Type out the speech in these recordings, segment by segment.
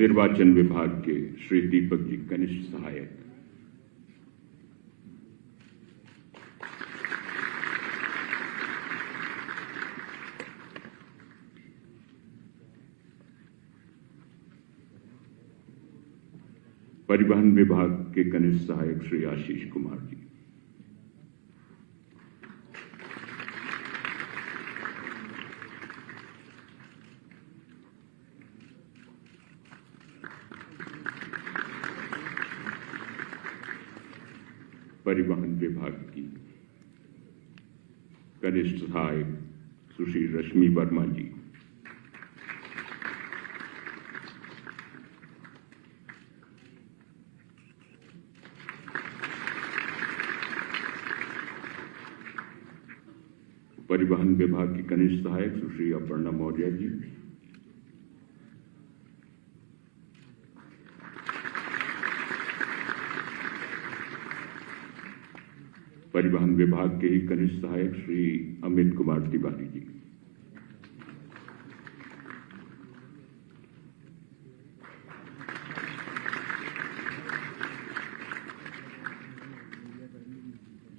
निर्वाचन विभाग के श्री दीपक जी कनिष्ठ सहायक, परिवहन विभाग के कनिष्ठ सहायक श्री आशीष कुमार जी, परिवहन विभाग की कनिष्ठ सहायक सुश्री रश्मि वर्मा जी, परिवहन विभाग की कनिष्ठ सहायक सुश्री अपर्णा मौर्य जी, परिवहन विभाग के ही कनिष्ठ सहायक श्री अमित कुमार तिवारी जी,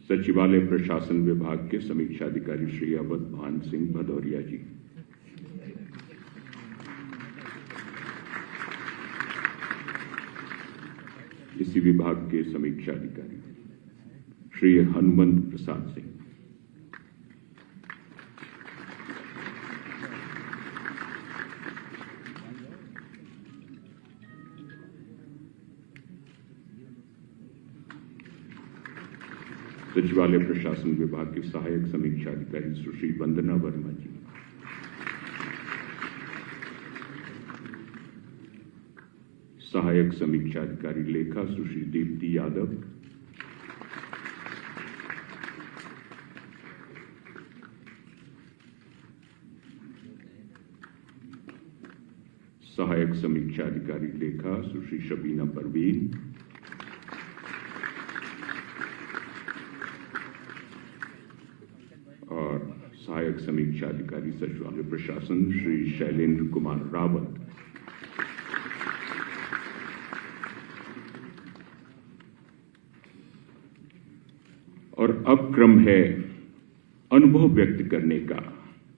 सचिवालय प्रशासन विभाग के समीक्षा अधिकारी श्री अवध भान सिंह भदौरिया जी, इसी विभाग के समीक्षा अधिकारी श्री हनुमंत प्रसाद सिंह, सचिवालय प्रशासन विभाग की सहायक समीक्षा अधिकारी सुश्री वंदना वर्मा जी, सहायक समीक्षा अधिकारी लेखा सुश्री दीप्ति यादव, सहायक समीक्षा अधिकारी लेखा सुश्री शबीना परवीन, और सहायक समीक्षा अधिकारी सचिवालय प्रशासन श्री शैलेंद्र कुमार रावत। और अब क्रम है अनुभव व्यक्त करने का।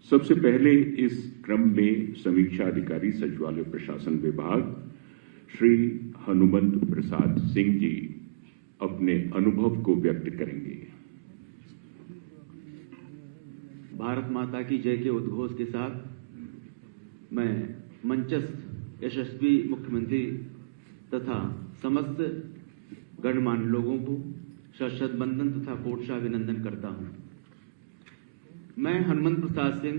सबसे पहले इस क्रम में समीक्षा अधिकारी सचिवालय प्रशासन विभाग श्री हनुमंत प्रसाद सिंह जी अपने अनुभव को व्यक्त करेंगे। भारत माता की जय के उद्घोष के साथ मैं मंचस्थ यशस्वी मुख्यमंत्री तथा समस्त गणमान्य लोगों को सशस्त्र बंधन तथा कोटशा अभिनंदन करता हूं। मैं हनुमंत प्रसाद सिंह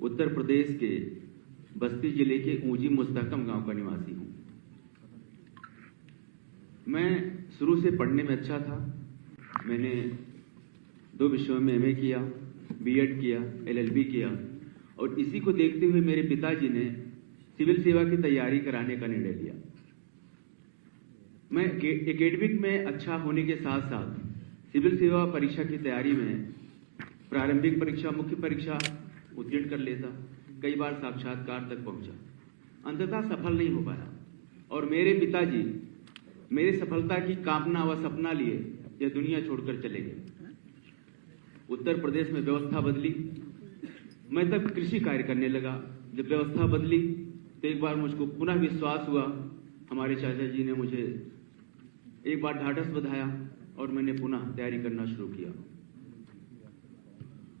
उत्तर प्रदेश के बस्ती जिले के ऊंची मुस्तहकम गांव का निवासी हूं। मैं शुरू से पढ़ने में अच्छा था। मैंने 2 विषयों में एमए किया, बीएड किया, एलएलबी किया, और इसी को देखते हुए मेरे पिताजी ने सिविल सेवा की तैयारी कराने का निर्णय लिया। मैं एकेडमिक में अच्छा होने के साथ साथ सिविल सेवा परीक्षा की तैयारी में प्रारंभिक परीक्षा, मुख्य परीक्षा उत्तीर्ण कर लेता, कई बार साक्षात्कार तक पहुंचा, अंततः सफल नहीं हो पाया। और मेरे पिताजी मेरी सफलता की कामना व सपना लिए यह दुनिया छोड़कर चले गए। उत्तर प्रदेश में व्यवस्था बदली, मैं तब कृषि कार्य करने लगा। जब व्यवस्था बदली तो एक बार मुझको पुनः विश्वास हुआ। हमारे चाचा जी ने मुझे एक बार ढाढ़स बंधाया और मैंने पुनः तैयारी करना शुरू किया।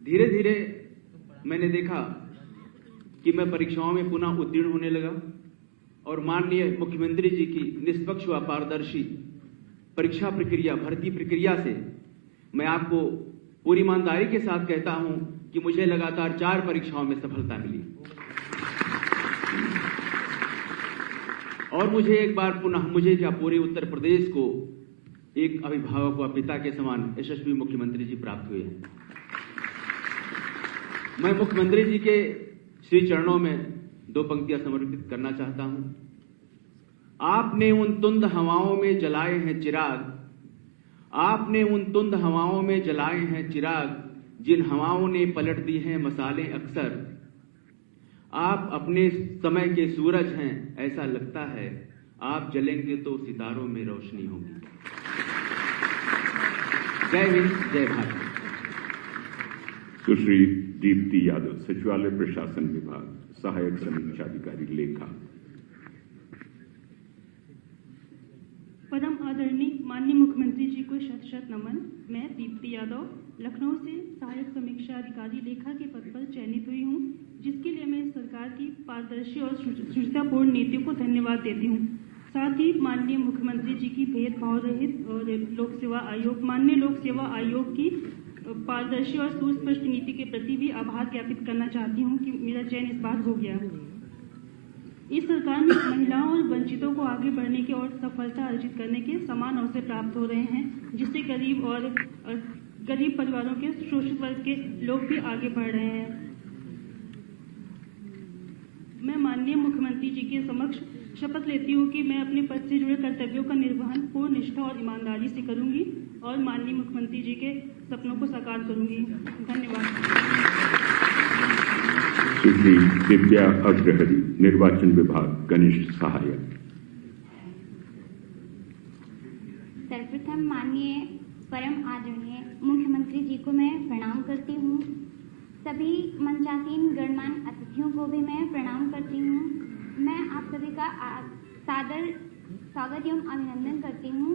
धीरे धीरे मैंने देखा कि मैं परीक्षाओं में पुनः उत्तीर्ण होने लगा और माननीय मुख्यमंत्री जी की निष्पक्ष व पारदर्शी परीक्षा प्रक्रिया, भर्ती प्रक्रिया से मैं आपको पूरी ईमानदारी के साथ कहता हूं कि मुझे लगातार 4 परीक्षाओं में सफलता मिली। और मुझे एक बार पुनः, मुझे क्या पूरे उत्तर प्रदेश को एक अभिभावक व पिता के समान यशस्वी मुख्यमंत्री जी प्राप्त हुए हैं। मैं मुख्यमंत्री जी के श्री चरणों में 2 पंक्तियां समर्पित करना चाहता हूं। आपने उन तुंद हवाओं में जलाए हैं चिराग, आपने उन तुंद हवाओं में जलाए हैं चिराग, जिन हवाओं ने पलट दी हैं मसाले अक्सर। आप अपने समय के सूरज हैं, ऐसा लगता है। आप जलेंगे तो सितारों में रोशनी होगी। जय हिंद, जय भारत। सुश्री दीप्ति यादव, सचिवालय प्रशासन विभाग, सहायक समीक्षा अधिकारी लेखा। परम आदरणीय माननीय मुख्यमंत्री जी को शत शत नमन। मैं दीप्ति यादव लखनऊ से सहायक समीक्षा अधिकारी लेखा के पद पर चयनित हुई हूँ, जिसके लिए मैं सरकार की पारदर्शी और शुचितापूर्ण नीतियों को धन्यवाद देती हूँ। साथ ही माननीय मुख्यमंत्री जी की भेदभाव रहित और माननीय लोक सेवा आयोग की पारदर्शी और सुस्पष्ट नीति के प्रति भी आभार ज्ञापित करना चाहती हूँ कि मेरा चयन इस बार हो गया। इस सरकार में महिलाओं और वंचितों को आगे बढ़ने के और सफलता अर्जित करने के समान अवसर प्राप्त हो रहे हैं, जिससे गरीब परिवारों के शोषित वर्ग के लोग भी आगे बढ़ रहे हैं। मैं माननीय मुख्यमंत्री जी के समक्ष शपथ लेती हूँ कि मैं अपने पद से जुड़े कर्तव्यों का निर्वहन पूर्ण निष्ठा और ईमानदारी से करूंगी और माननीय मुख्यमंत्री जी के सपनों को साकार करूंगी। धन्यवाद। सुश्री दिव्या अग्रहरि, निर्वाचन विभाग, कनिष्ठ सहायक। सर्वप्रथम माननीय परम आदरणीय मुख्यमंत्री जी को मैं प्रणाम करती हूँ। सभी मंचासीन गणमान्य अतिथियों को भी मैं प्रणाम करती हूँ। मैं आप सभी का सादर स्वागत एवं अभिनंदन करती हूँ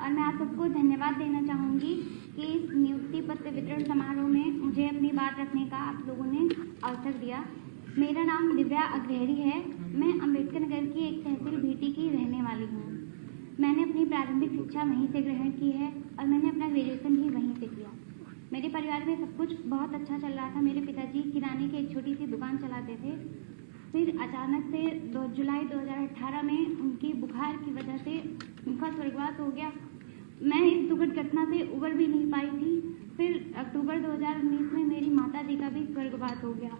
और मैं आप सबको धन्यवाद देना चाहूँगी कि इस नियुक्ति पत्र वितरण समारोह में मुझे अपनी बात रखने का आप लोगों ने अवसर दिया। मेरा नाम दिव्या अग्रहरि है। मैं अम्बेडकर नगर की एक तहसील भीटी की रहने वाली हूँ। मैंने अपनी प्रारंभिक शिक्षा वहीं से ग्रहण की है और मैंने अपना ग्रेजुएशन भी वहीं से किया। मेरे परिवार में सब कुछ बहुत अच्छा चल रहा था। मेरे पिताजी किराने की एक छोटी सी दुकान चलाते थे। फिर अचानक से जुलाई 2018 में उनकी बुखार की वजह से उनका स्वर्गवास हो गया। मैं इस दुखद घटना से उबर भी नहीं पाई थी। फिर अक्टूबर 2019 में मेरी माता जी का भी स्वर्गवास हो गया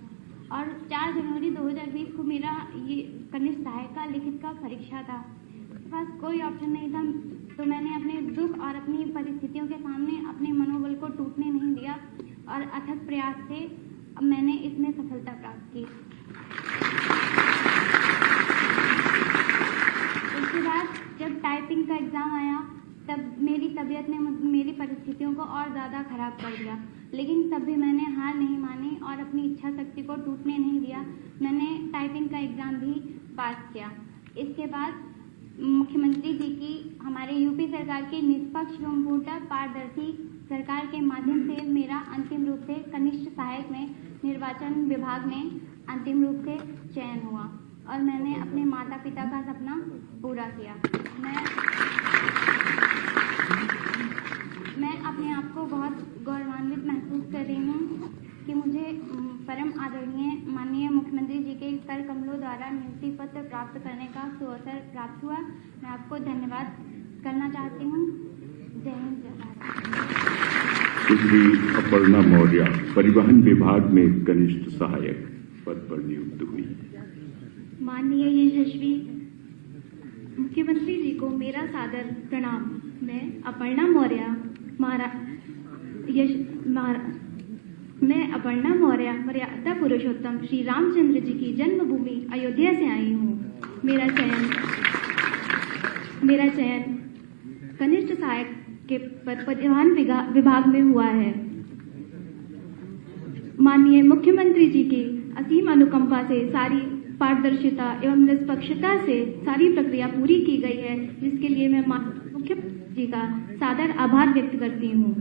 और 4 जनवरी 2020 को मेरा ये कनिष्ठ सहायक का लिखित का परीक्षा था। मेरे पास कोई ऑप्शन नहीं था, तो मैंने अपने दुख और अपनी परिस्थितियों के सामने अपने मनोबल को टूटने नहीं दिया और अथक प्रयास से मैंने इसमें सफलता प्राप्त की। उसके बाद जब टाइपिंग का एग्ज़ाम आया तब मेरी तबीयत ने मेरी परिस्थितियों को और ज़्यादा खराब कर दिया, लेकिन तब भी मैंने हार नहीं मानी और अपनी इच्छा शक्ति को टूटने नहीं दिया। मैंने टाइपिंग का एग्ज़ाम भी पास किया। इसके बाद मुख्यमंत्री जी की हमारे यूपी सरकार की निष्पक्ष एवं पूर्ण पारदर्शी सरकार के माध्यम से मेरा अंतिम रूप से कनिष्ठ सहायक में निर्वाचन विभाग में अंतिम रूप से चयन हुआ और मैंने अपने माता पिता का सपना पूरा किया। मैं अपने आप को बहुत गौरवान्वित महसूस कर रही हूँ कि मुझे परम आदरणीय माननीय मुख्यमंत्री जी के कर कमलों द्वारा नियुक्ति पत्र प्राप्त करने का सुअवसर प्राप्त हुआ। मैं आपको धन्यवाद करना चाहती हूँ। जय हिंद, जय भारत। सुश्री अपर्णा मौर्य, परिवहन विभाग में कनिष्ठ सहायक पद पर नियुक्त हुई। माननीय यशस्वी मुख्यमंत्री जी को मेरा सादर प्रणाम। मैं अपर्णा मौर्य मर्यादा पुरुषोत्तम श्री रामचंद्र जी की जन्मभूमि अयोध्या से आई हूँ। मेरा चयन कनिष्ठ सहायक के पद परिवहन विभाग में हुआ है। माननीय मुख्यमंत्री जी की असीम अनुकंपा से सारी पारदर्शिता एवं निष्पक्षता से सारी प्रक्रिया पूरी की गई है, जिसके लिए मैं मुख्यमंत्री जी का सादर आभार व्यक्त करती हूँ।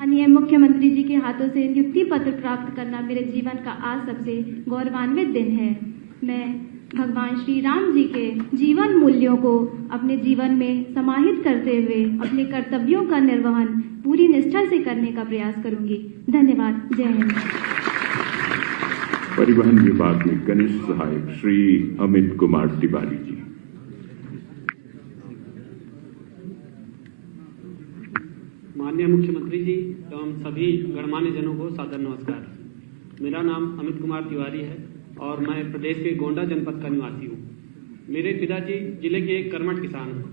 माननीय मुख्यमंत्री जी के हाथों से नियुक्ति पत्र प्राप्त करना मेरे जीवन का आज सबसे गौरवान्वित दिन है। मैं भगवान श्री राम जी के जीवन मूल्यों को अपने जीवन में समाहित करते हुए अपने कर्तव्यों का निर्वहन पूरी निष्ठा से करने का प्रयास करूंगी। धन्यवाद। जय हिंद। परिवहन विभाग में कनिष्ठ सहायक श्री अमित कुमार तिवारी जी। माननीय मुख्यमंत्री जी एवं सभी गणमान्य जनों को सादर नमस्कार। मेरा नाम अमित कुमार तिवारी है और मैं प्रदेश के गोंडा जनपद का निवासी हूँ। मेरे पिताजी जिले के एक कर्मठ किसान हैं।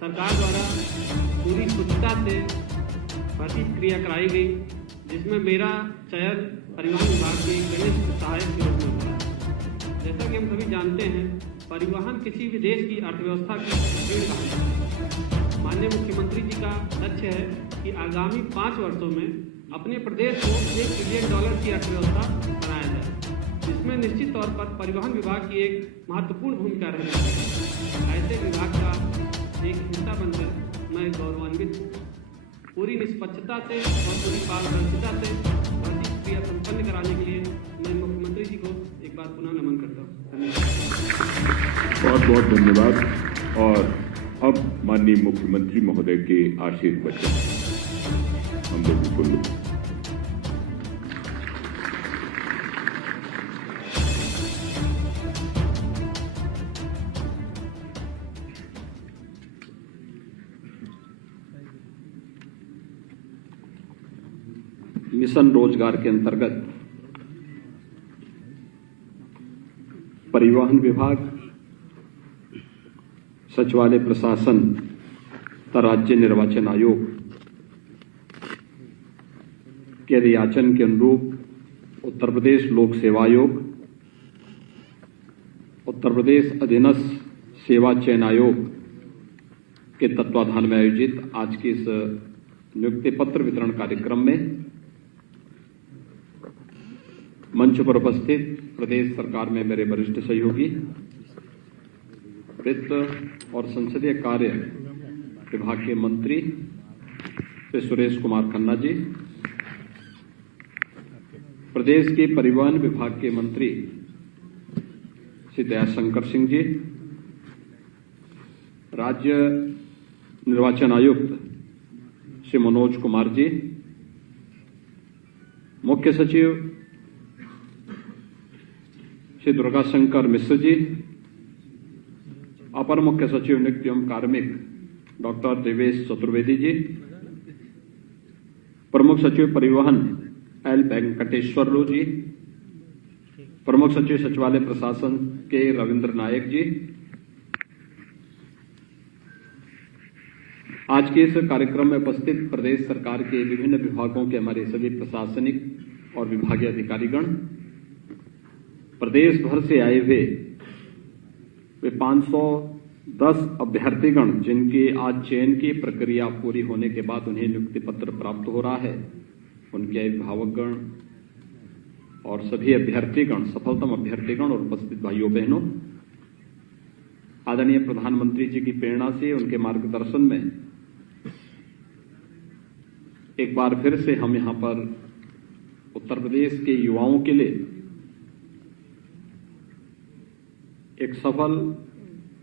सरकार द्वारा पूरी शुद्धता से भर्ती प्रक्रिया कराई गई, जिसमें मेरा चयन परिवहन विभाग के कनिष्ठ सहायक के रूप में हुआ। जैसा कि हम सभी जानते हैं, परिवहन किसी भी देश की अर्थव्यवस्था की रीढ़ है। माननीय मुख्यमंत्री जी का लक्ष्य है कि आगामी 5 वर्षों में अपने प्रदेश को $1 ट्रिलियन की अर्थव्यवस्था बनाया जाए, जिसमें निश्चित तौर पर परिवहन विभाग की एक महत्वपूर्ण भूमिका रहेगी। ऐसे विभाग का एक हिस्सा बनकर मैं गौरवान्वित हूँ। पूरी निष्पक्षता से और पूरी पारदर्शिता से भर्ती प्रक्रिया संपन्न कराने के लिए मैं मुख्यमंत्री जी को एक बार पुनः नमन करता हूँ। धन्यवाद। बहुत बहुत धन्यवाद। और अब माननीय मुख्यमंत्री महोदय के आशीर्वाद वचन हम लोग सुन लें। मिशन रोजगार के अंतर्गत परिवहन विभाग, सचिवालय प्रशासन तथा राज्य निर्वाचन आयोग के अधियाचन के अनुरूप उत्तर प्रदेश लोक सेवा आयोग, उत्तर प्रदेश अधीनस्थ सेवा चयन आयोग के तत्वाधान में आयोजित आज के इस नियुक्ति पत्र वितरण कार्यक्रम में मंच पर उपस्थित प्रदेश सरकार में मेरे वरिष्ठ सहयोगी, वित्त और संसदीय कार्य विभाग के मंत्री श्री सुरेश कुमार खन्ना जी, प्रदेश के परिवहन विभाग के मंत्री श्री दयाशंकर सिंह जी, राज्य निर्वाचन आयुक्त श्री मनोज कुमार जी, मुख्य सचिव श्री दुर्गाशंकर मिश्र जी, अपर मुख्य सचिव नियुक्ति एवं कार्मिक डॉक्टर देवेश चतुर्वेदी जी, प्रमुख सचिव परिवहन एल वेंकटेश्वर जी, प्रमुख सचिव सचिवालय प्रशासन के रविंद्र नायक जी, आज के इस कार्यक्रम में उपस्थित प्रदेश सरकार के विभिन्न विभागों के हमारे सभी प्रशासनिक और विभागीय अधिकारीगण, प्रदेश भर से आए हुए वे 510 अभ्यर्थीगण जिनकी आज चयन की प्रक्रिया पूरी होने के बाद उन्हें नियुक्ति पत्र प्राप्त हो रहा है, उनके अभिभावकगण और सभी अभ्यर्थीगण, सफलतम अभ्यर्थीगण और उपस्थित भाइयों बहनों, आदरणीय प्रधानमंत्री जी की प्रेरणा से उनके मार्गदर्शन में एक बार फिर से हम यहां पर उत्तर प्रदेश के युवाओं के लिए एक सफल,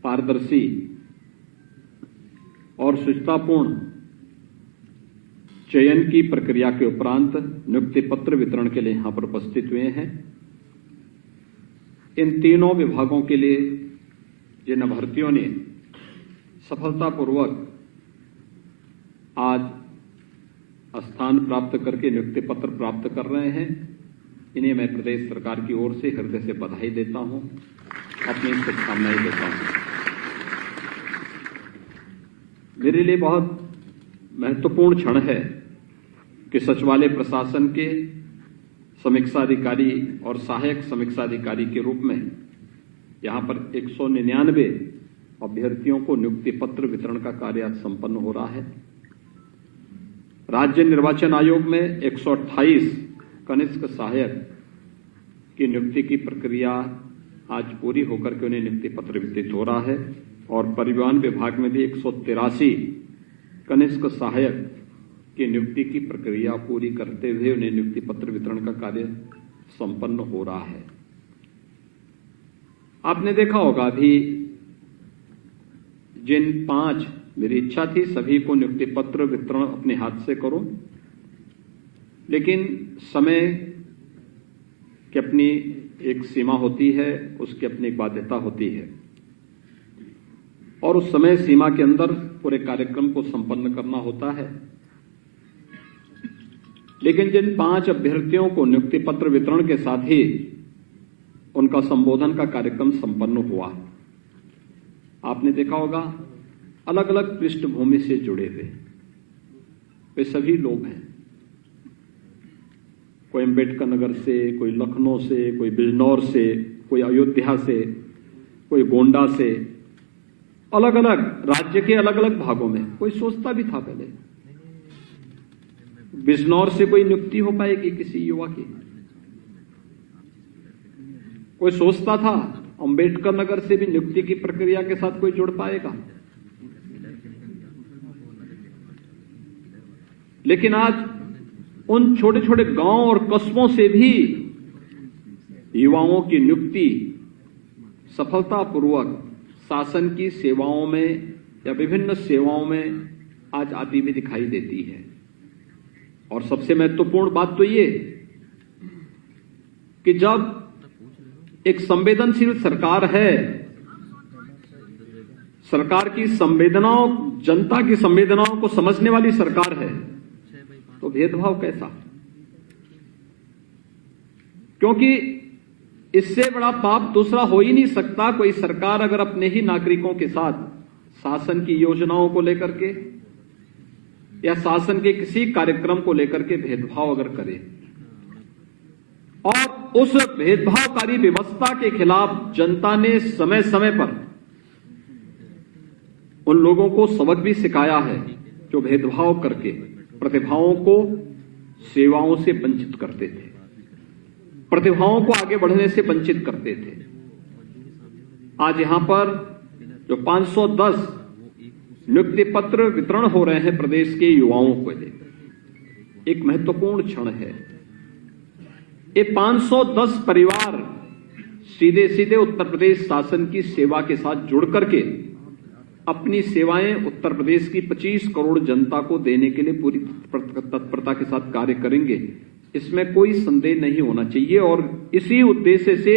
पारदर्शी और शुचितापूर्ण चयन की प्रक्रिया के उपरांत नियुक्ति पत्र वितरण के लिए यहां पर उपस्थित हुए हैं। इन तीनों विभागों के लिए जिन अभ्यर्थियों ने सफलतापूर्वक आज स्थान प्राप्त करके नियुक्ति पत्र प्राप्त कर रहे हैं, इन्हें मैं प्रदेश सरकार की ओर से हृदय से बधाई देता हूं, अपनी शुभकामनाएं देता हूं। मेरे लिए बहुत महत्वपूर्ण क्षण है कि सचिवालय प्रशासन के समीक्षा अधिकारी और सहायक समीक्षा अधिकारी के रूप में यहां पर 199 अभ्यर्थियों को नियुक्ति पत्र वितरण का कार्य आज संपन्न हो रहा है। राज्य निर्वाचन आयोग में 128 कनिष्ठ सहायक की नियुक्ति की प्रक्रिया आज पूरी होकर के उन्हें नियुक्ति पत्र वितरित हो रहा है और परिवहन विभाग में भी 183 कनिष्ठ सहायक की नियुक्ति की प्रक्रिया पूरी करते हुए उन्हें नियुक्ति पत्र वितरण का कार्य संपन्न हो रहा है। आपने देखा होगा अभी जिन 5 मेरी इच्छा थी सभी को नियुक्ति पत्र वितरण अपने हाथ से करूं, लेकिन समय की अपनी एक सीमा होती है, उसकी अपनी एक बाध्यता होती है और उस समय सीमा के अंदर पूरे कार्यक्रम को संपन्न करना होता है। लेकिन जिन 5 अभ्यर्थियों को नियुक्ति पत्र वितरण के साथ ही उनका संबोधन का कार्यक्रम संपन्न हुआ, आपने देखा होगा अलग अलग पृष्ठभूमि से जुड़े हुए वे सभी लोग हैं। कोई अम्बेडकर नगर से, कोई लखनऊ से, कोई बिजनौर से, कोई अयोध्या से, कोई गोंडा से, अलग अलग राज्य के अलग अलग भागों में। कोई सोचता भी था पहले बिजनौर से कोई नियुक्ति हो पाएगी किसी युवा की? कोई सोचता था अम्बेडकर नगर से भी नियुक्ति की प्रक्रिया के साथ कोई जुड़ पाएगा? लेकिन आज उन छोटे छोटे गांव और कस्बों से भी युवाओं की नियुक्ति सफलतापूर्वक शासन की सेवाओं में या विभिन्न सेवाओं में आज आती भी दिखाई देती है। और सबसे महत्वपूर्ण बात तो ये कि जब एक संवेदनशील सरकार है, सरकार की संवेदनाओं, जनता की संवेदनाओं को समझने वाली सरकार है, तो भेदभाव कैसा? क्योंकि इससे बड़ा पाप दूसरा हो ही नहीं सकता। कोई सरकार अगर अपने ही नागरिकों के साथ शासन की योजनाओं को लेकर के या शासन के किसी कार्यक्रम को लेकर के भेदभाव अगर करे और उस भेदभावकारी व्यवस्था के खिलाफ जनता ने समय समय पर उन लोगों को सबक भी सिखाया है जो भेदभाव करके प्रतिभाओं को सेवाओं से वंचित करते थे, प्रतिभाओं को आगे बढ़ने से वंचित करते थे। आज यहां पर जो 510 नियुक्ति पत्र वितरण हो रहे हैं प्रदेश के युवाओं को, एक महत्वपूर्ण क्षण है। ये 510 परिवार सीधे सीधे उत्तर प्रदेश शासन की सेवा के साथ जुड़ करके अपनी सेवाएं उत्तर प्रदेश की 25 करोड़ जनता को देने के लिए पूरी तत्परता के साथ कार्य करेंगे, इसमें कोई संदेह नहीं होना चाहिए। और इसी उद्देश्य से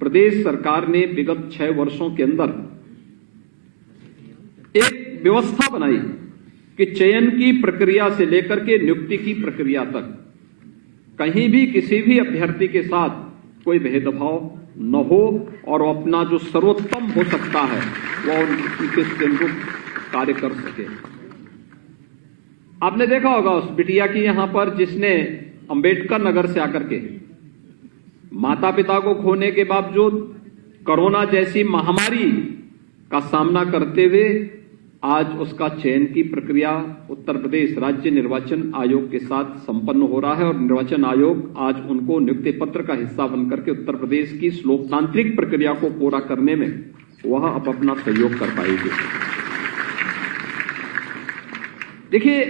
प्रदेश सरकार ने विगत 6 वर्षों के अंदर एक व्यवस्था बनाई कि चयन की प्रक्रिया से लेकर के नियुक्ति की प्रक्रिया तक कहीं भी किसी भी अभ्यर्थी के साथ कोई भेदभाव न हो और वो अपना जो सर्वोत्तम हो सकता है वह उनके अनुरूप कार्य कर सके। आपने देखा होगा उस बिटिया की यहां पर जिसने अंबेडकर नगर से आकर के माता पिता को खोने के बावजूद कोरोना जैसी महामारी का सामना करते हुए आज उसका चयन की प्रक्रिया उत्तर प्रदेश राज्य निर्वाचन आयोग के साथ संपन्न हो रहा है और निर्वाचन आयोग आज उनको नियुक्ति पत्र का हिस्सा बनकर के उत्तर प्रदेश की लोकतांत्रिक प्रक्रिया को पूरा करने में वह अब अपना सहयोग कर पाएगी। देखिए,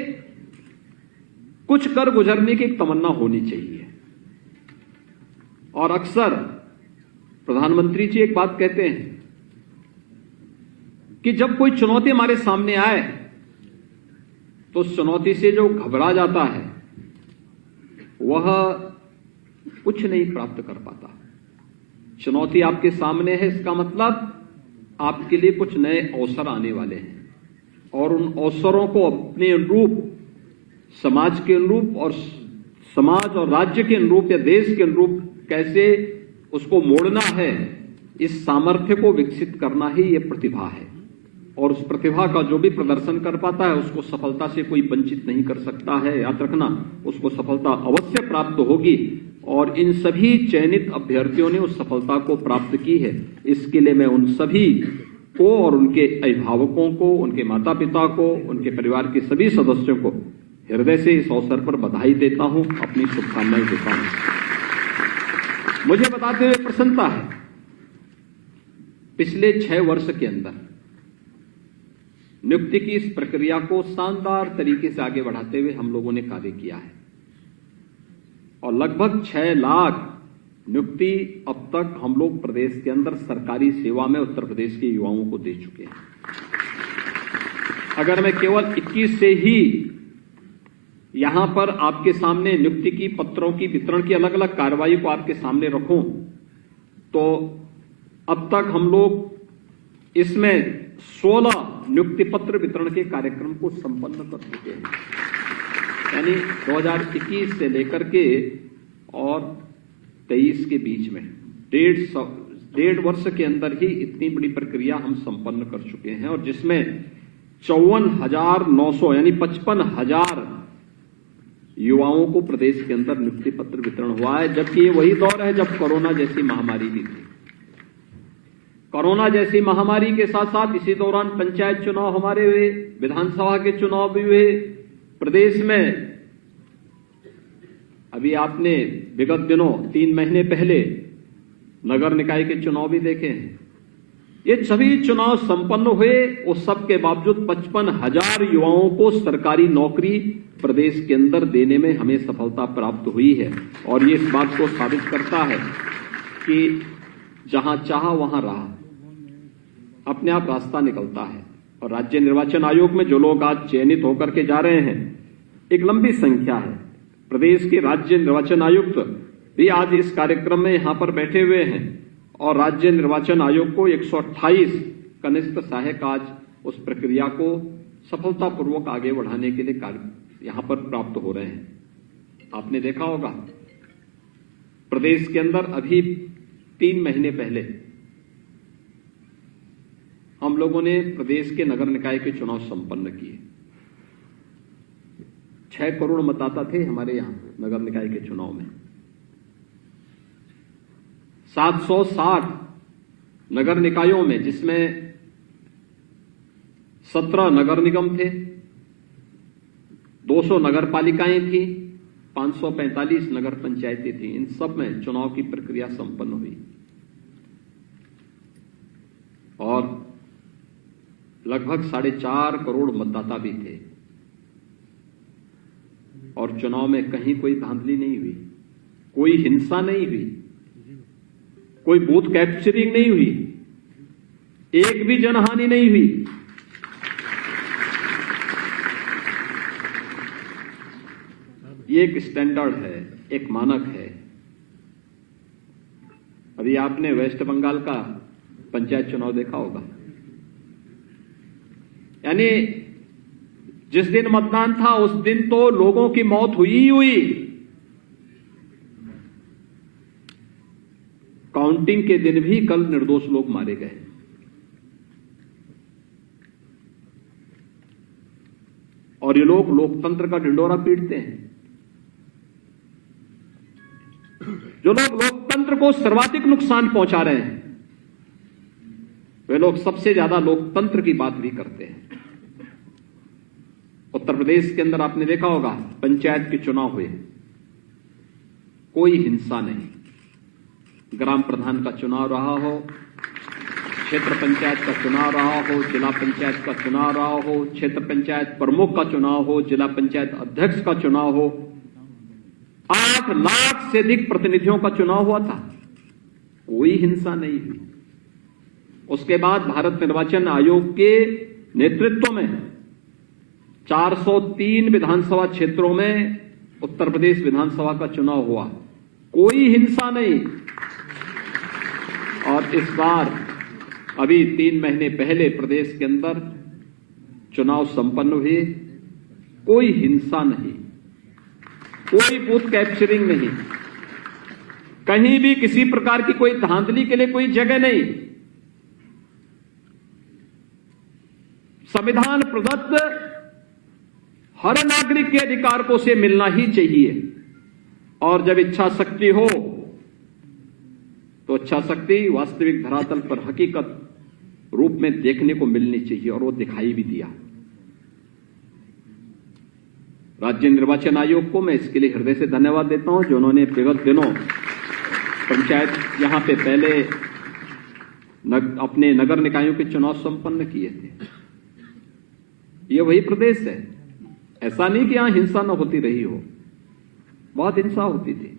कुछ कर गुजरने की एक तमन्ना होनी चाहिए और अक्सर प्रधानमंत्री जी एक बात कहते हैं कि जब कोई चुनौती हमारे सामने आए तो उस चुनौती से जो घबरा जाता है वह कुछ नहीं प्राप्त कर पाता। चुनौती आपके सामने है, इसका मतलब आपके लिए कुछ नए अवसर आने वाले हैं और उन अवसरों को अपने अनुरूप, समाज के अनुरूप और समाज और राज्य के अनुरूप या देश के अनुरूप कैसे उसको मोड़ना है, इस सामर्थ्य को विकसित करना ही ये प्रतिभा है। और उस प्रतिभा का जो भी प्रदर्शन कर पाता है उसको सफलता से कोई वंचित नहीं कर सकता है। याद रखना, उसको सफलता अवश्य प्राप्त होगी और इन सभी चयनित अभ्यर्थियों ने उस सफलता को प्राप्त की है। इसके लिए मैं उन सभी को और उनके अभिभावकों को, उनके माता पिता को, उनके परिवार के सभी सदस्यों को हृदय से इस अवसर पर बधाई देता हूं, अपनी शुभकामनाएं देता हूं। मुझे बताते हुए प्रसन्नता है, पिछले 6 वर्ष के अंदर नियुक्ति की इस प्रक्रिया को शानदार तरीके से आगे बढ़ाते हुए हम लोगों ने कार्य किया है और लगभग 6 लाख नियुक्ति अब तक हम लोग प्रदेश के अंदर सरकारी सेवा में उत्तर प्रदेश के युवाओं को दे चुके हैं। अगर मैं केवल 21 से ही यहां पर आपके सामने नियुक्ति की पत्रों की वितरण की अलग अलग कार्रवाई को आपके सामने रखूं तो अब तक हम लोग इसमें 16 नियुक्ति पत्र वितरण के कार्यक्रम को संपन्न कर चुके हैं। यानी 2021 से लेकर के और 23 के बीच में 1.5 वर्ष के अंदर ही इतनी बड़ी प्रक्रिया हम संपन्न कर चुके हैं और जिसमें 54,900 यानी 55,000 युवाओं को प्रदेश के अंदर नियुक्ति पत्र वितरण हुआ है, जबकि ये वही दौर है जब कोरोना जैसी महामारी भी थी। कोरोना जैसी महामारी के साथ साथ इसी दौरान पंचायत चुनाव हमारे हुए, विधानसभा के चुनाव भी हुए प्रदेश में। अभी आपने विगत दिनों 3 महीने पहले नगर निकाय के चुनाव भी देखे हैं। ये सभी चुनाव संपन्न हुए, उस सब के बावजूद 55,000 युवाओं को सरकारी नौकरी प्रदेश के अंदर देने में हमें सफलता प्राप्त हुई है। और ये इस बात को साबित करता है कि जहां चाहा वहां राह, अपने आप रास्ता निकलता है। और राज्य निर्वाचन आयोग में जो लोग आज चयनित होकर के जा रहे हैं, एक लंबी संख्या है। प्रदेश के राज्य निर्वाचन आयुक्त भी आज इस कार्यक्रम में यहां पर बैठे हुए हैं और राज्य निर्वाचन आयोग को 128 कनिष्ठ सहायक आज उस प्रक्रिया को सफलतापूर्वक आगे बढ़ाने के लिए कार्य यहां पर प्राप्त हो रहे हैं। आपने देखा होगा प्रदेश के अंदर अभी 3 महीने पहले हम लोगों ने प्रदेश के नगर निकाय के चुनाव संपन्न किए। 6 करोड़ मतदाता थे हमारे यहां नगर निकाय के चुनाव में। 760 नगर निकायों में, जिसमें 17 नगर निगम थे, 200 नगर पालिकाएं थी, 545 नगर पंचायतें थी। इन सब में चुनाव की प्रक्रिया संपन्न हुई और लगभग 4.5 करोड़ मतदाता भी थे। और चुनाव में कहीं कोई धांधली नहीं हुई, कोई हिंसा नहीं हुई, कोई बूथ कैप्चरिंग नहीं हुई, एक भी जनहानि नहीं हुई। ये एक स्टैंडर्ड है, एक मानक है। अभी आपने वेस्ट बंगाल का पंचायत चुनाव देखा होगा, यानी जिस दिन मतदान था उस दिन तो लोगों की मौत हुई ही हुई। काउंटिंग के दिन भी कल निर्दोष लोग मारे गए। और ये लोग लोकतंत्र का ढिंडोरा पीटते हैं। जो लोग लोकतंत्र को सर्वाधिक नुकसान पहुंचा रहे हैं, वे लोग सबसे ज्यादा लोकतंत्र की बात भी करते हैं। उत्तर प्रदेश के अंदर आपने देखा होगा पंचायत के चुनाव हुए, कोई हिंसा नहीं। ग्राम प्रधान का चुनाव रहा हो, क्षेत्र पंचायत का चुनाव रहा हो, जिला पंचायत का चुनाव रहा हो, क्षेत्र पंचायत प्रमुख का चुनाव हो, जिला पंचायत अध्यक्ष का चुनाव हो, 8 लाख से अधिक प्रतिनिधियों का चुनाव हुआ था, कोई हिंसा नहीं हुई। उसके बाद भारत निर्वाचन आयोग के नेतृत्व में 403 विधानसभा क्षेत्रों में उत्तर प्रदेश विधानसभा का चुनाव हुआ, कोई हिंसा नहीं। और इस बार अभी 3 महीने पहले प्रदेश के अंदर चुनाव संपन्न हुए, कोई हिंसा नहीं, कोई बूथ कैप्चरिंग नहीं, कहीं भी किसी प्रकार की कोई धांधली के लिए कोई जगह नहीं। संविधान प्रदत्त हर नागरिक के अधिकार को उसे मिलना ही चाहिए। और जब इच्छा शक्ति हो तो इच्छा शक्ति वास्तविक धरातल पर हकीकत रूप में देखने को मिलनी चाहिए, और वो दिखाई भी दिया। राज्य निर्वाचन आयोग को मैं इसके लिए हृदय से धन्यवाद देता हूं, जो उन्होंने विगत दिनों पंचायत यहां पे पहले अपने नगर निकायों के चुनाव संपन्न किए थे। ये वही प्रदेश है, ऐसा नहीं कि यहां हिंसा न होती रही हो, बहुत हिंसा होती थी।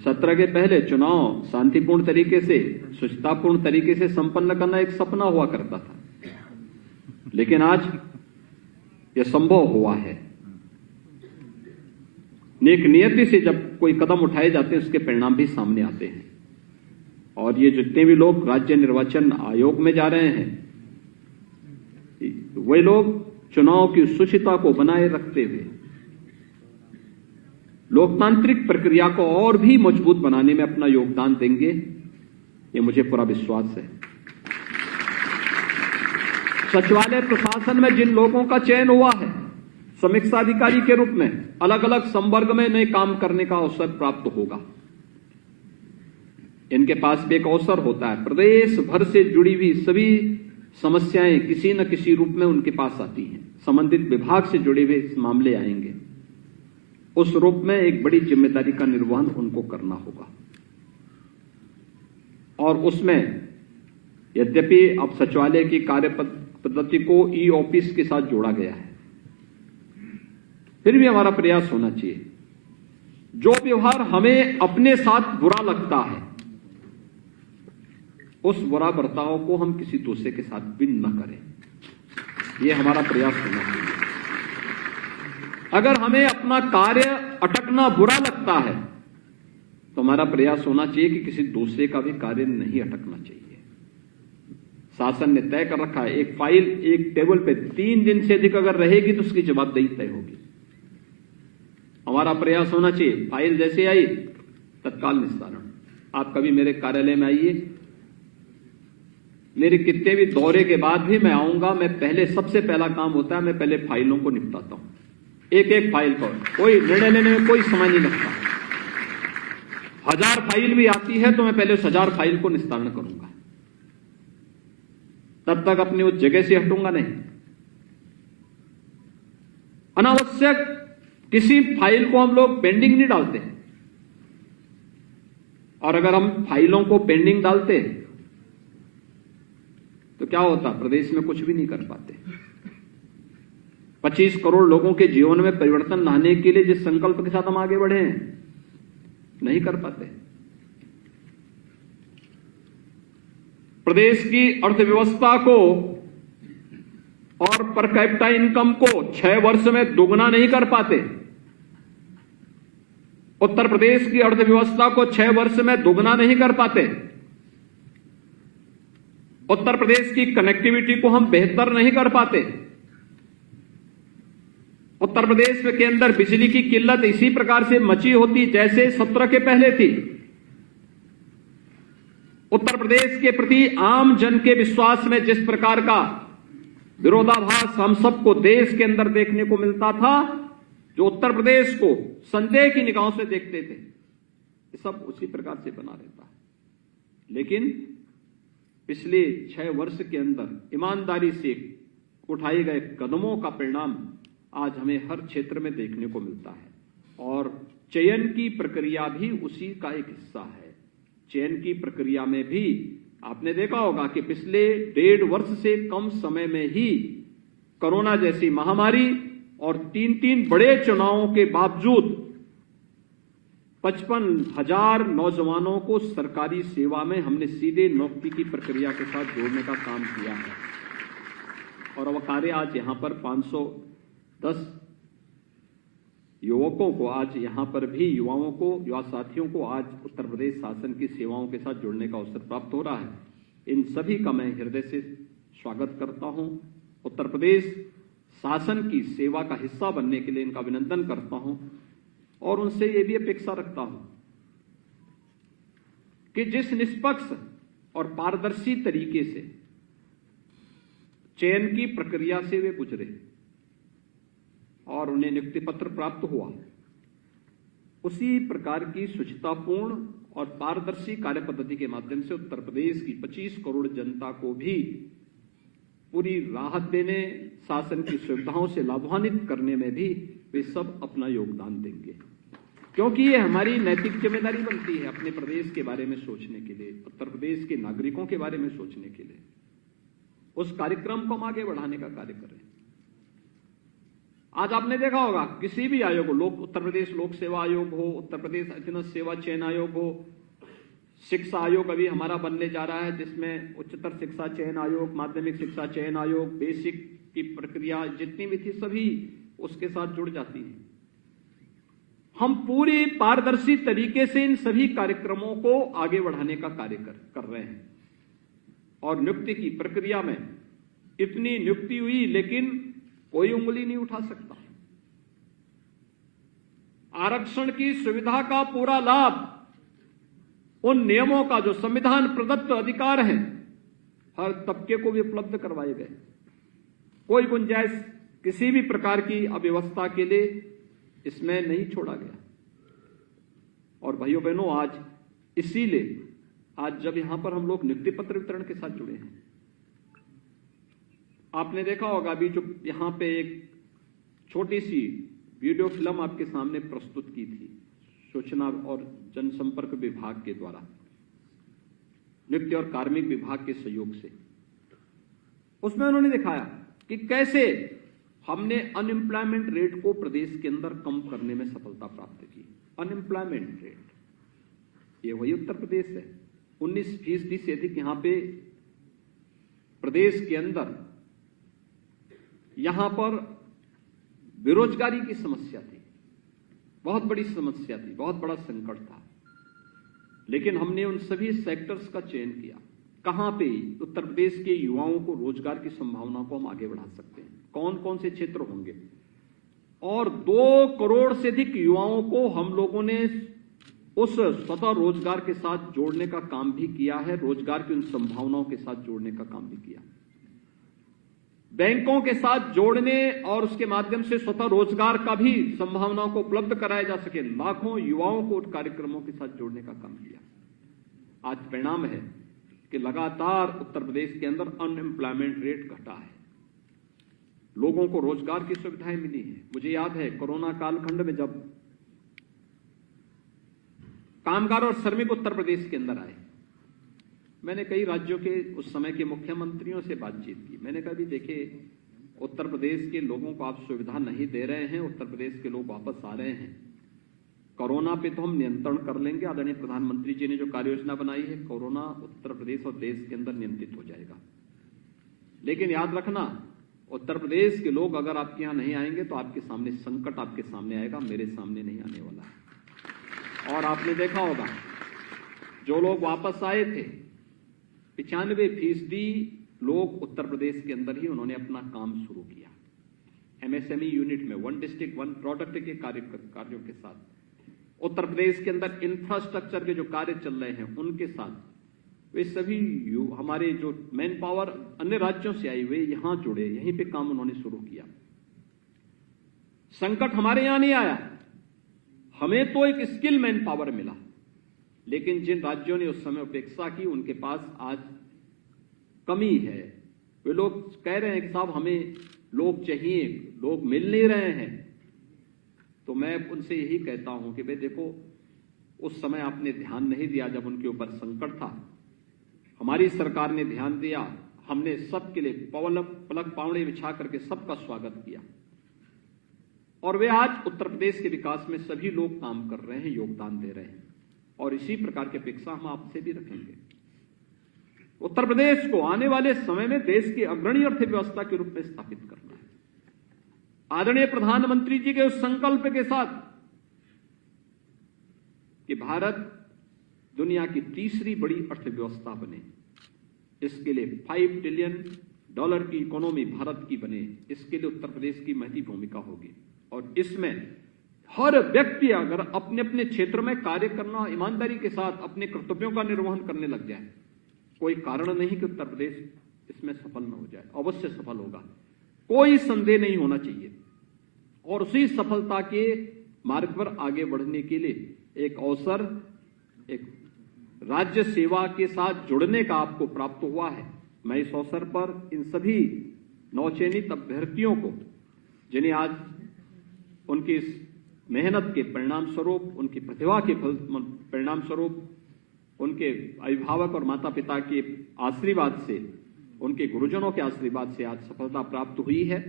17 के पहले चुनाव शांतिपूर्ण तरीके से, शुचितापूर्ण तरीके से संपन्न करना एक सपना हुआ करता था, लेकिन आज यह संभव हुआ है। नेक नियति से जब कोई कदम उठाए जाते हैं, उसके परिणाम भी सामने आते हैं। और ये जितने भी लोग राज्य निर्वाचन आयोग में जा रहे हैं, वे लोग चुनाव की शुचिता को बनाए रखते हुए लोकतांत्रिक प्रक्रिया को और भी मजबूत बनाने में अपना योगदान देंगे, ये मुझे पूरा विश्वास है। सचिवालय प्रशासन में जिन लोगों का चयन हुआ है, समीक्षाधिकारी के रूप में अलग अलग संवर्ग में नए काम करने का अवसर प्राप्त होगा। इनके पास भी एक अवसर होता है। प्रदेश भर से जुड़ी हुई सभी समस्याएं किसी न किसी रूप में उनके पास आती हैं। संबंधित विभाग से जुड़े हुए मामले आएंगे। उस रूप में एक बड़ी जिम्मेदारी का निर्वहन उनको करना होगा। और उसमें यद्यपि अब सचिवालय की कार्य पद्धति को ई ऑफिस के साथ जोड़ा गया है, फिर भी हमारा प्रयास होना चाहिए जो व्यवहार हमें अपने साथ बुरा लगता है उस बुरा बर्ताव को हम किसी दूसरे के साथ भी न करें। यह हमारा प्रयास होना चाहिए। अगर हमें अपना कार्य अटकना बुरा लगता है तो हमारा प्रयास होना चाहिए कि किसी दूसरे का भी कार्य नहीं अटकना चाहिए। शासन ने तय कर रखा है, एक फाइल एक टेबल पे 3 दिन से अधिक अगर रहेगी तो उसकी जवाबदेही तय होगी। हमारा प्रयास होना चाहिए फाइल जैसे आई तत्काल निस्तारण। आप कभी मेरे कार्यालय में आइए, मेरे कितने भी दौरे के बाद भी मैं आऊंगा, मैं पहले सबसे पहला काम होता है मैं पहले फाइलों को निपटाता हूं। एक एक फाइल पर कोई निर्णय लेने में कोई समय नहीं लगता। 1000 फाइल भी आती है तो मैं पहले उस 1000 फाइल को निस्तारण करूंगा। तब तक अपनी उस जगह से हटूंगा नहीं। अनावश्यक किसी फाइल को हम लोग पेंडिंग नहीं डालते। और अगर हम फाइलों को पेंडिंग डालते तो क्या होता, प्रदेश में कुछ भी नहीं कर पाते। 25 करोड़ लोगों के जीवन में परिवर्तन लाने के लिए जिस संकल्प के साथ हम आगे बढ़े हैं, नहीं कर पाते। प्रदेश की अर्थव्यवस्था को और पर कैपिटा इनकम को 6 वर्ष में दोगुना नहीं कर पाते। उत्तर प्रदेश की अर्थव्यवस्था को 6 वर्ष में दोगुना नहीं कर पाते। उत्तर प्रदेश की कनेक्टिविटी को हम बेहतर नहीं कर पाते। उत्तर प्रदेश के अंदर बिजली की किल्लत इसी प्रकार से मची होती जैसे 17 के पहले थी। उत्तर प्रदेश के प्रति आम जन के विश्वास में जिस प्रकार का विरोधाभास हम सबको देश के अंदर देखने को मिलता था, जो उत्तर प्रदेश को संदेह की निगाहों से देखते थे, ये सब उसी प्रकार से बना रहता है। लेकिन पिछले 6 वर्ष के अंदर ईमानदारी से उठाए गए कदमों का परिणाम आज हमें हर क्षेत्र में देखने को मिलता है। और चयन की प्रक्रिया भी उसी का एक हिस्सा है। चयन की प्रक्रिया में भी आपने देखा होगा कि पिछले 1.5 वर्ष से कम समय में ही कोरोना जैसी महामारी और 3 बड़े चुनावों के बावजूद 55,000 नौजवानों को सरकारी सेवा में हमने सीधे नौकरी की प्रक्रिया के साथ जोड़ने का काम किया है। और वह कार्य आज यहां पर 510 युवकों को, आज यहां पर भी युवाओं को, युवा साथियों को आज उत्तर प्रदेश शासन की सेवाओं के साथ जुड़ने का अवसर प्राप्त हो रहा है। इन सभी का मैं हृदय से स्वागत करता हूं। उत्तर प्रदेश शासन की सेवा का हिस्सा बनने के लिए इनका अभिनंदन करता हूं और उनसे ये भी अपेक्षा रखता हूं कि जिस निष्पक्ष और पारदर्शी तरीके से चयन की प्रक्रिया से वे गुजरे और उन्हें नियुक्ति पत्र प्राप्त हुआ, उसी प्रकार की शुचितापूर्ण और पारदर्शी कार्य पद्धति के माध्यम से उत्तर प्रदेश की 25 करोड़ जनता को भी पूरी राहत देने, शासन की सुविधाओं से लाभान्वित करने में भी वे सब अपना योगदान देंगे। क्योंकि ये हमारी नैतिक जिम्मेदारी बनती है अपने प्रदेश के बारे में सोचने के लिए, उत्तर प्रदेश के नागरिकों के बारे में सोचने के लिए। उस कार्यक्रम को हम आगे बढ़ाने का कार्य करें। आज आपने देखा होगा किसी भी आयोग हो, उत्तर प्रदेश लोक सेवा आयोग हो, उत्तर प्रदेश अधीनस्थ सेवा चयन आयोग हो, शिक्षा आयोग अभी हमारा बनने जा रहा है जिसमें उच्चतर शिक्षा चयन आयोग, माध्यमिक शिक्षा चयन आयोग, बेसिक की प्रक्रिया जितनी भी थी सभी उसके साथ जुड़ जाती है। हम पूरी पारदर्शी तरीके से इन सभी कार्यक्रमों को आगे बढ़ाने का कार्य कर रहे हैं। और नियुक्ति की प्रक्रिया में इतनी नियुक्ति हुई लेकिन कोई उंगली नहीं उठा सकता। आरक्षण की सुविधा का पूरा लाभ, उन नियमों का जो संविधान प्रदत्त अधिकार है, हर तबके को भी उपलब्ध करवाए गए। कोई गुंजाइश किसी भी प्रकार की अव्यवस्था के लिए इसमें नहीं छोड़ा गया। और भाइयों बहनों, आज इसीलिए आज जब यहां पर हम लोग नियुक्ति पत्र वितरण के साथ जुड़े हैं, आपने देखा होगा अभी जो यहां पे एक छोटी सी वीडियो फिल्म आपके सामने प्रस्तुत की थी सूचना और जनसंपर्क विभाग के द्वारा नियुक्ति और कार्मिक विभाग के सहयोग से। उसमें उन्होंने दिखाया कि कैसे हमने अनएम्प्लॉयमेंट रेट को प्रदेश के अंदर कम करने में सफलता प्राप्त की। अनएम्प्लॉयमेंट रेट, ये वही उत्तर प्रदेश है। 19% से अधिक यहां पे प्रदेश के अंदर यहां पर बेरोजगारी की समस्या थी, बहुत बड़ी समस्या थी, बहुत बड़ा संकट था। लेकिन हमने उन सभी सेक्टर्स का चयन किया, कहां पे उत्तर प्रदेश के युवाओं को रोजगार की संभावनाओं को हम आगे बढ़ा सकते हैं, कौन कौन से क्षेत्र होंगे। और 2 करोड़ से अधिक युवाओं को हम लोगों ने उस स्वतः रोजगार के साथ जोड़ने का काम भी किया है, रोजगार की उन संभावनाओं के साथ जोड़ने का काम भी किया, बैंकों के साथ जोड़ने और उसके माध्यम से स्वतः रोजगार का भी संभावनाओं को उपलब्ध कराया जा सके, लाखों युवाओं को उन कार्यक्रमों के साथ जोड़ने का काम किया। आज परिणाम है कि लगातार उत्तर प्रदेश के अंदर अनएम्प्लॉयमेंट रेट घटा है, लोगों को रोजगार की सुविधाएं मिली हैं। मुझे याद है कोरोना कालखंड में जब कामगार और श्रमिक उत्तर प्रदेश के अंदर आए, मैंने कई राज्यों के उस समय के मुख्यमंत्रियों से बातचीत की। मैंने कहा भी देखिए, उत्तर प्रदेश के लोगों को आप सुविधा नहीं दे रहे हैं, उत्तर प्रदेश के लोग वापस आ रहे हैं, कोरोना पे तो हम नियंत्रण कर लेंगे। आदरणीय प्रधानमंत्री जी ने जो कार्य योजना बनाई है, कोरोना उत्तर प्रदेश और देश के अंदर नियंत्रित हो जाएगा। लेकिन याद रखना, उत्तर प्रदेश के लोग अगर आपके यहां नहीं आएंगे तो आपके सामने संकट आपके सामने आएगा, मेरे सामने नहीं आने वाला है। और आपने देखा होगा जो लोग वापस आए थे, 95% लोग उत्तर प्रदेश के अंदर ही उन्होंने अपना काम शुरू किया। एमएसएमई यूनिट में 1 डिस्ट्रिक्ट 1 प्रोडक्ट के कार्यों के साथ, उत्तर प्रदेश के अंदर इंफ्रास्ट्रक्चर के जो कार्य चल रहे हैं उनके साथ, वे सभी हमारे जो मैन पावर अन्य राज्यों से आई हुए यहां जुड़े, यहीं पे काम उन्होंने शुरू किया। संकट हमारे यहां नहीं आया, हमें तो एक स्किल मैन पावर मिला, लेकिन जिन राज्यों ने उस समय उपेक्षा की उनके पास आज कमी है। वे लोग कह रहे हैं कि साहब हमें लोग चाहिए, लोग मिल नहीं रहे हैं। तो मैं उनसे यही कहता हूं कि भाई देखो, उस समय आपने ध्यान नहीं दिया जब उनके ऊपर संकट था। हमारी सरकार ने ध्यान दिया, हमने सबके लिए पलक पावड़े बिछा करके सबका स्वागत किया, और वे आज उत्तर प्रदेश के विकास में सभी लोग काम कर रहे हैं, योगदान दे रहे हैं, और इसी प्रकार की अपेक्षा हम आपसे भी रखेंगे। उत्तर प्रदेश को आने वाले समय में देश की अग्रणी अर्थव्यवस्था के रूप में स्थापित करना है। आदरणीय प्रधानमंत्री जी के उस संकल्प के साथ कि भारत दुनिया की तीसरी बड़ी अर्थव्यवस्था बने, इसके लिए $5 ट्रिलियन की इकोनॉमी भारत की बने, इसके लिए उत्तर प्रदेश की महती भूमिका होगी। और इसमें हर व्यक्ति अगर अपने अपने क्षेत्र में कार्य करना, ईमानदारी के साथ अपने कर्तव्यों का निर्वहन करने लग जाए, कोई कारण नहीं कि उत्तर प्रदेश इसमें सफल न हो जाए, अवश्य सफल होगा, कोई संदेह नहीं होना चाहिए। और उसी सफलता के मार्ग पर आगे बढ़ने के लिए एक अवसर, एक राज्य सेवा के साथ जुड़ने का आपको प्राप्त हुआ है। मैं इस अवसर पर इन सभी नवचयनित अभ्यर्थियों को, जिन्हें आज उनकी इस मेहनत के परिणाम स्वरूप, उनकी प्रतिभा के परिणाम स्वरूप, उनके अभिभावक और माता पिता के आशीर्वाद से, उनके गुरुजनों के आशीर्वाद से आज सफलता प्राप्त हुई है।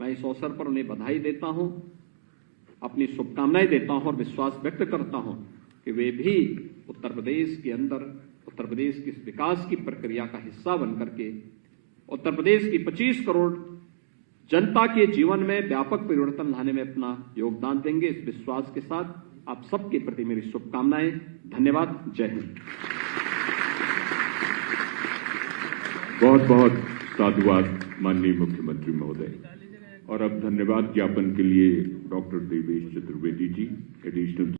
मैं इस अवसर पर उन्हें बधाई देता हूं, अपनी शुभकामनाएं देता हूं और विश्वास व्यक्त करता हूं कि वे भी उत्तर प्रदेश के अंदर, उत्तर प्रदेश की विकास की प्रक्रिया का हिस्सा बनकर के उत्तर प्रदेश की 25 करोड़ जनता के जीवन में व्यापक परिवर्तन लाने में अपना योगदान देंगे। इस विश्वास के साथ आप सबके प्रति मेरी शुभकामनाएं। धन्यवाद। जय हिंद। बहुत बहुत साधुवाद माननीय मुख्यमंत्री महोदय। और अब धन्यवाद ज्ञापन के लिए डॉक्टर देवेश चतुर्वेदी जी, एडिशनल